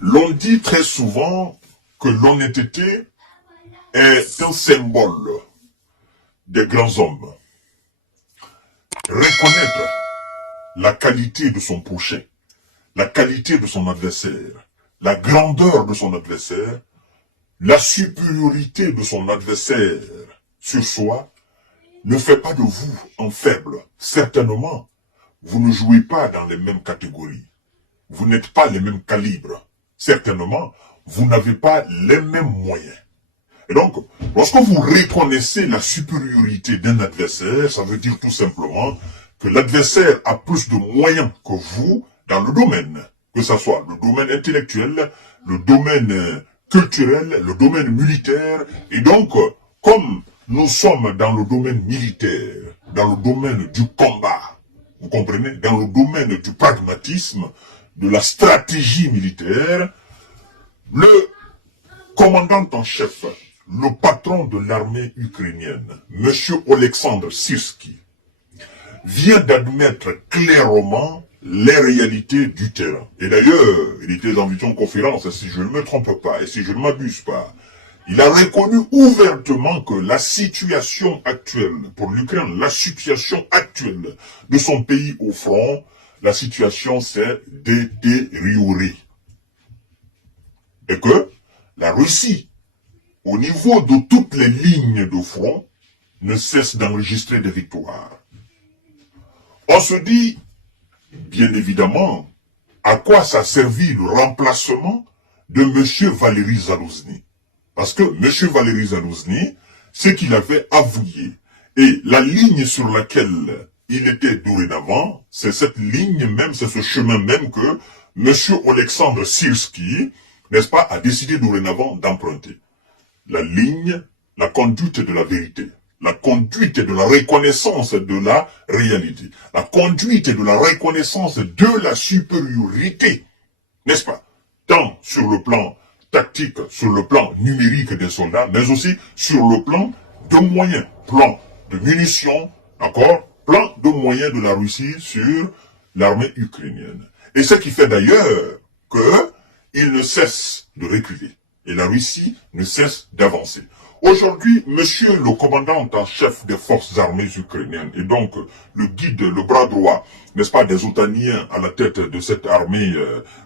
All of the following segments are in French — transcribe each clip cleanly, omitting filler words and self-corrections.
L'on dit très souvent que l'honnêteté est un symbole des grands hommes. Reconnaître la qualité de son prochain, la qualité de son adversaire, la grandeur de son adversaire, la supériorité de son adversaire sur soi, ne fait pas de vous un faible. Certainement, vous ne jouez pas dans les mêmes catégories. Vous n'êtes pas les mêmes calibres. Certainement, vous n'avez pas les mêmes moyens. Et donc, lorsque vous reconnaissez la supériorité d'un adversaire, ça veut dire tout simplement que l'adversaire a plus de moyens que vous dans le domaine, que ce soit le domaine intellectuel, le domaine culturel, le domaine militaire. Et donc, comme nous sommes dans le domaine militaire, dans le domaine du combat, vous comprenez, dans le domaine du pragmatisme, de la stratégie militaire, le commandant en chef, le patron de l'armée ukrainienne, M. Oleksandr Syrski, vient d'admettre clairement les réalités du terrain. Et d'ailleurs, il était dans une conférence, si je ne me trompe pas, et si je ne m'abuse pas, il a reconnu ouvertement que la situation actuelle pour l'Ukraine, la situation actuelle de son pays au front, la situation s'est détériorée. Et que la Russie, au niveau de toutes les lignes de front, ne cesse d'enregistrer des victoires. On se dit, bien évidemment, à quoi ça servit le remplacement de M. Valéry Zalouzny. Parce que M. Valéry Zalouzny, ce qu'il avait avoué, et la ligne sur laquelle il était dorénavant, c'est cette ligne même, c'est ce chemin même que M. Oleksandr Syrski, n'est-ce pas, a décidé dorénavant d'emprunter. La ligne, la conduite de la vérité, la conduite de la reconnaissance de la réalité, la conduite de la reconnaissance de la supériorité, n'est-ce pas, tant sur le plan tactique, sur le plan numérique des soldats, mais aussi sur le plan de moyens, plan de munitions, d'accord, plan de moyens de la Russie sur l'armée ukrainienne. Et ce qui fait d'ailleurs qu'il ne cesse de reculer. Et la Russie ne cesse d'avancer. Aujourd'hui, monsieur le commandant en chef des forces armées ukrainiennes, et donc le guide, le bras droit, n'est-ce pas, des Otaniens à la tête de cette armée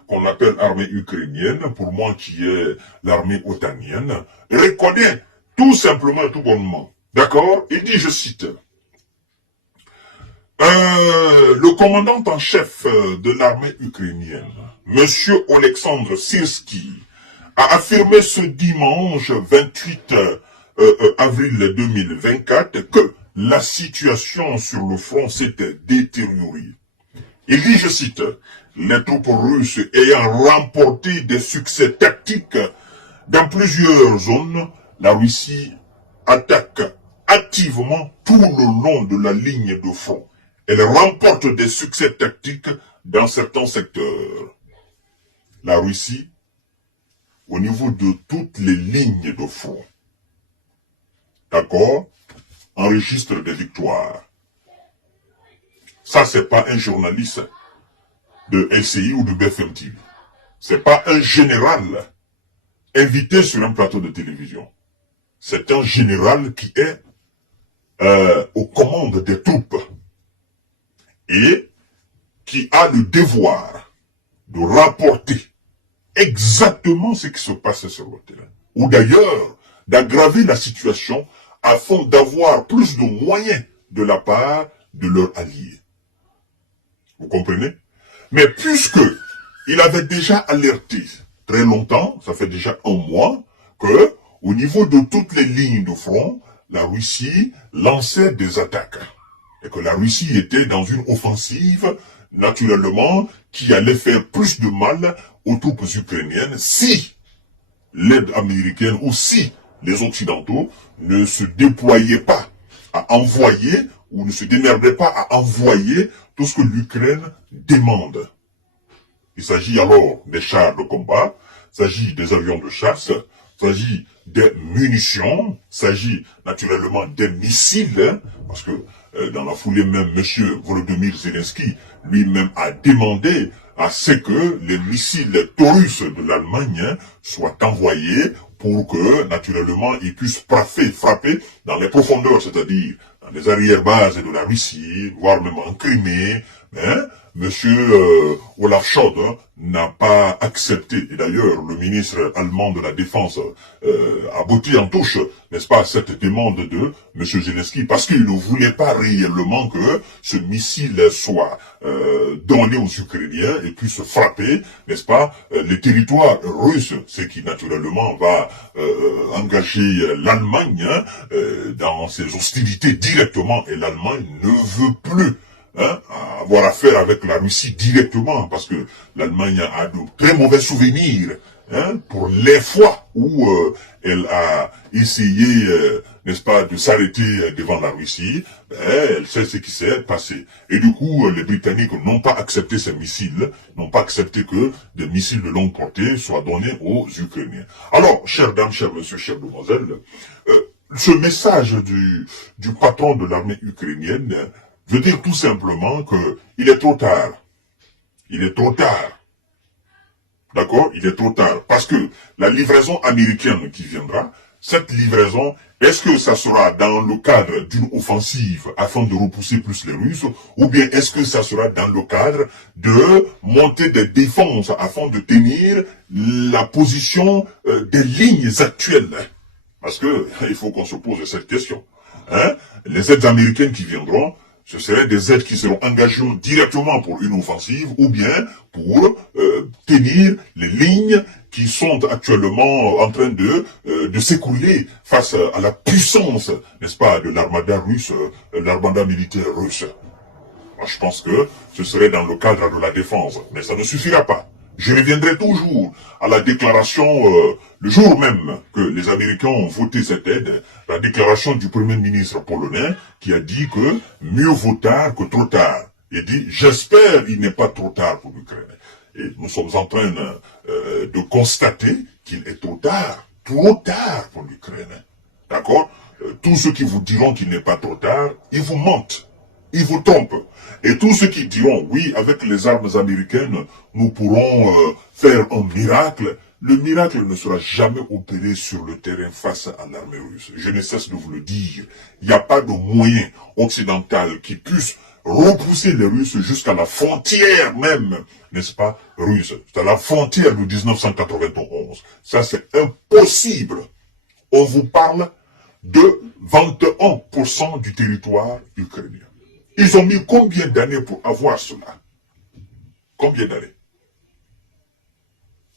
qu'on appelle armée ukrainienne, pour moi qui est l'armée otanienne, reconnaît tout simplement, tout bonnement, d'accord, il dit, je cite, le commandant en chef de l'armée ukrainienne, monsieur Oleksandr Syrski, a affirmé ce dimanche 28 avril 2024 que la situation sur le front s'était détériorée. Il dit, je cite, les troupes russes ayant remporté des succès tactiques dans plusieurs zones, la Russie attaque activement tout le long de la ligne de front. Elle remporte des succès tactiques dans certains secteurs. La Russie, au niveau de toutes les lignes de front, d'accord, enregistre des victoires. Ça, c'est pas un journaliste de LCI ou de BFM TV. C'est pas un général invité sur un plateau de télévision. C'est un général qui est aux commandes des troupes et qui a le devoir de rapporter exactement ce qui se passe sur le terrain. Ou d'ailleurs, d'aggraver la situation afin d'avoir plus de moyens de la part de leurs alliés. Vous comprenez? Mais puisque il avait déjà alerté très longtemps, ça fait déjà un mois, que au niveau de toutes les lignes de front, la Russie lançait des attaques. Et que la Russie était dans une offensive, naturellement, qui allait faire plus de mal aux troupes ukrainiennes si l'aide américaine ou si les Occidentaux ne se déployaient pas à envoyer ou ne se démerdaient pas à envoyer tout ce que l'Ukraine demande. Il s'agit alors des chars de combat, il s'agit des avions de chasse, il s'agit des munitions, il s'agit naturellement des missiles, parce que dans la foulée même, M. Volodymyr Zelensky lui-même a demandé à ce que les missiles Taurus de l'Allemagne soient envoyés pour que, naturellement, ils puissent frapper dans les profondeurs, c'est-à-dire dans les arrière-bases de la Russie, voire même en Crimée. Hein. Monsieur Olaf Scholz n'a pas accepté, et d'ailleurs le ministre allemand de la Défense a botté en touche, n'est-ce pas, cette demande de Monsieur Zelensky, parce qu'il ne voulait pas réellement que ce missile soit donné aux Ukrainiens et puisse frapper, n'est-ce pas, les territoires russes, ce qui naturellement va engager l'Allemagne dans ses hostilités directement, et l'Allemagne ne veut plus avoir affaire avec la Russie directement, parce que l'Allemagne a de très mauvais souvenirs pour les fois où elle a essayé, n'est-ce pas, de s'arrêter devant la Russie. Elle sait ce qui s'est passé. Et du coup, les Britanniques n'ont pas accepté ces missiles, n'ont pas accepté que des missiles de longue portée soient donnés aux Ukrainiens. Alors, chères dames, chers messieurs, chères demoiselles, ce message du patron de l'armée ukrainienne veut dire tout simplement que il est trop tard. Il est trop tard. D'accord? Il est trop tard. Parce que la livraison américaine qui viendra, cette livraison, est-ce que ça sera dans le cadre d'une offensive afin de repousser plus les Russes, ou bien est-ce que ça sera dans le cadre de monter des défenses afin de tenir la position des lignes actuelles? Parce que il faut qu'on se pose cette question. Hein? Les aides américaines qui viendront, ce seraient des aides qui seront engagées directement pour une offensive ou bien pour tenir les lignes qui sont actuellement en train de s'écrouler face à la puissance, n'est-ce pas, de l'armada russe, l'armada militaire russe. Moi, je pense que ce serait dans le cadre de la défense, mais ça ne suffira pas. Je reviendrai toujours à la déclaration, le jour même que les Américains ont voté cette aide, la déclaration du Premier ministre polonais qui a dit que mieux vaut tard que trop tard. Il dit, j'espère qu'il n'est pas trop tard pour l'Ukraine. Et nous sommes en train de constater qu'il est trop tard pour l'Ukraine. D'accord? Tous ceux qui vous diront qu'il n'est pas trop tard, ils vous mentent. Ils vous trompent. Et tous ceux qui diront, oui, avec les armes américaines, nous pourrons faire un miracle, le miracle ne sera jamais opéré sur le terrain face à l'armée russe. Je ne cesse de vous le dire. Il n'y a pas de moyen occidental qui puisse repousser les Russes jusqu'à la frontière même, n'est-ce pas, russe. C'est à la frontière de 1991. Ça, c'est impossible. On vous parle de 21% du territoire ukrainien. Ils ont mis combien d'années pour avoir cela? Combien d'années?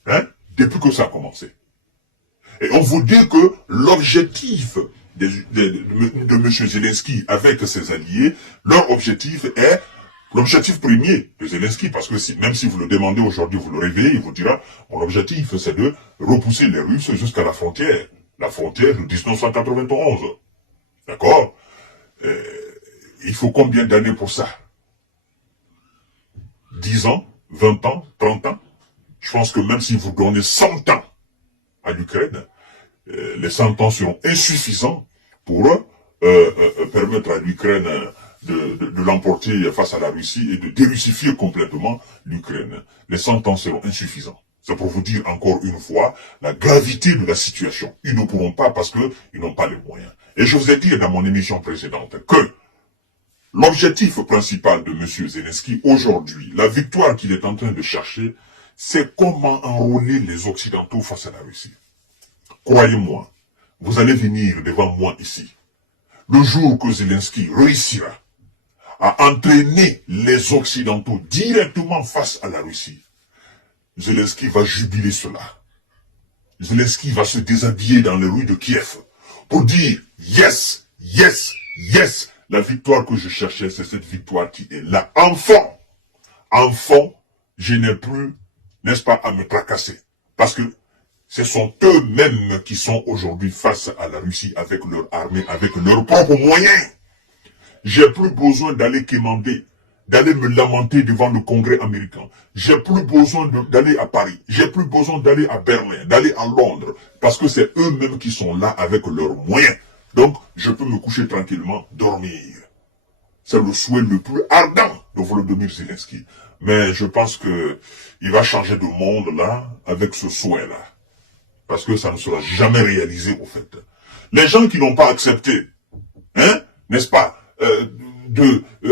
Hein? Depuis que ça a commencé. Et on vous dit que l'objectif de M. Zelensky avec ses alliés, leur objectif est l'objectif premier de Zelensky, parce que même si vous le demandez aujourd'hui, vous le réveillez, il vous dira, mon objectif c'est de repousser les Russes jusqu'à la frontière de 1991. D'accord? Il faut combien d'années pour ça? 10 ans, 20 ans, 30 ans? Je pense que même si vous donnez 100 ans à l'Ukraine, les 100 ans seront insuffisants pour permettre à l'Ukraine de l'emporter face à la Russie et de dérussifier complètement l'Ukraine. Les 100 ans seront insuffisants. C'est pour vous dire encore une fois la gravité de la situation. Ils ne pourront pas parce qu'ils n'ont pas les moyens. Et je vous ai dit dans mon émission précédente que l'objectif principal de M. Zelensky aujourd'hui, la victoire qu'il est en train de chercher, c'est comment enrôler les Occidentaux face à la Russie. Croyez-moi, vous allez venir devant moi ici. Le jour que Zelensky réussira à entraîner les Occidentaux directement face à la Russie, Zelensky va jubiler cela. Zelensky va se déshabiller dans les rues de Kiev pour dire « Yes, yes, yes ». La victoire que je cherchais, c'est cette victoire qui est là. Enfant, je n'ai plus, n'est-ce pas, à me tracasser. Parce que ce sont eux-mêmes qui sont aujourd'hui face à la Russie avec leur armée, avec leurs propres moyens. J'ai plus besoin d'aller quémander, d'aller me lamenter devant le Congrès américain. J'ai plus besoin d'aller à Paris. J'ai plus besoin d'aller à Berlin, d'aller à Londres. Parce que c'est eux-mêmes qui sont là avec leurs moyens. Donc, je peux me coucher tranquillement, dormir. C'est le souhait le plus ardent de Volodymyr Zelensky. Mais je pense que il va changer de monde là, avec ce souhait-là. Parce que ça ne sera jamais réalisé, au fait. Les gens qui n'ont pas accepté, hein, n'est-ce pas,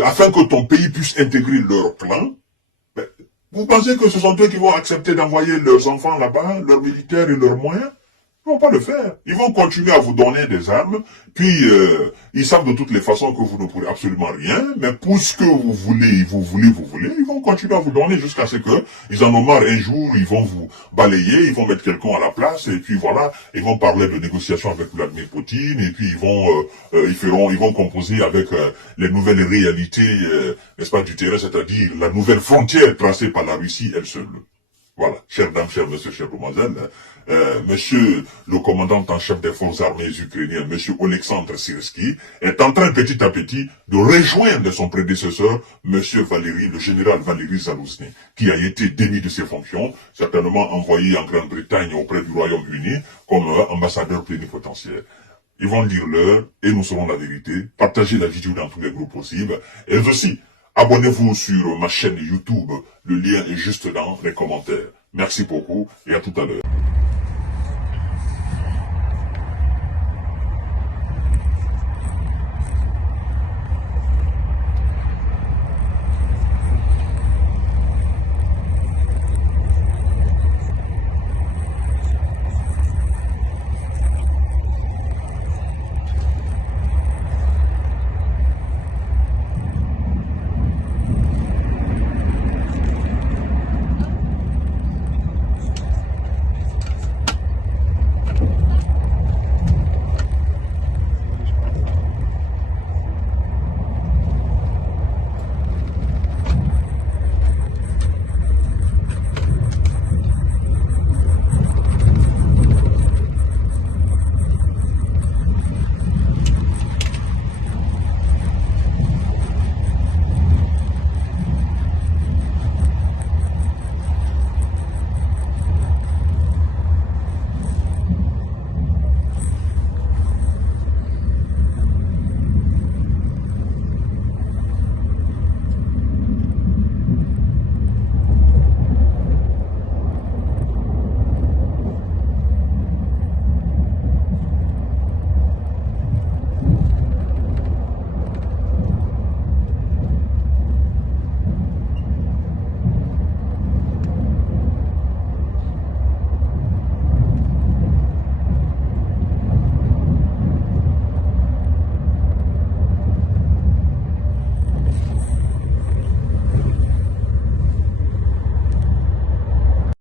afin que ton pays puisse intégrer leur clan, ben, vous pensez que ce sont eux qui vont accepter d'envoyer leurs enfants là-bas, leurs militaires et leurs moyens? Ils vont pas le faire. Ils vont continuer à vous donner des armes, puis ils savent de toutes les façons que vous ne pourrez absolument rien, mais puisque vous voulez, ils vont continuer à vous donner jusqu'à ce que ils en ont marre un jour, ils vont vous balayer, ils vont mettre quelqu'un à la place, et puis voilà, ils vont parler de négociations avec Vladimir Poutine, et puis ils vont composer avec les nouvelles réalités, n'est-ce pas, du terrain, c'est-à-dire la nouvelle frontière tracée par la Russie elle seule. Voilà, chères dames, chers messieurs, chères demoiselles, monsieur le commandant en chef des forces armées ukrainiennes, monsieur Oleksandr Syrski, est en train petit à petit de rejoindre son prédécesseur, monsieur Valéry, le général Valéry Zalouzny, qui a été démis de ses fonctions, certainement envoyé en Grande-Bretagne auprès du Royaume-Uni comme ambassadeur plénipotentiaire. Ils vont lire l'heure et nous saurons la vérité. Partagez la vidéo dans tous les groupes possibles. Et aussi, abonnez-vous sur ma chaîne YouTube. Le lien est juste dans les commentaires. Merci beaucoup et à tout à l'heure.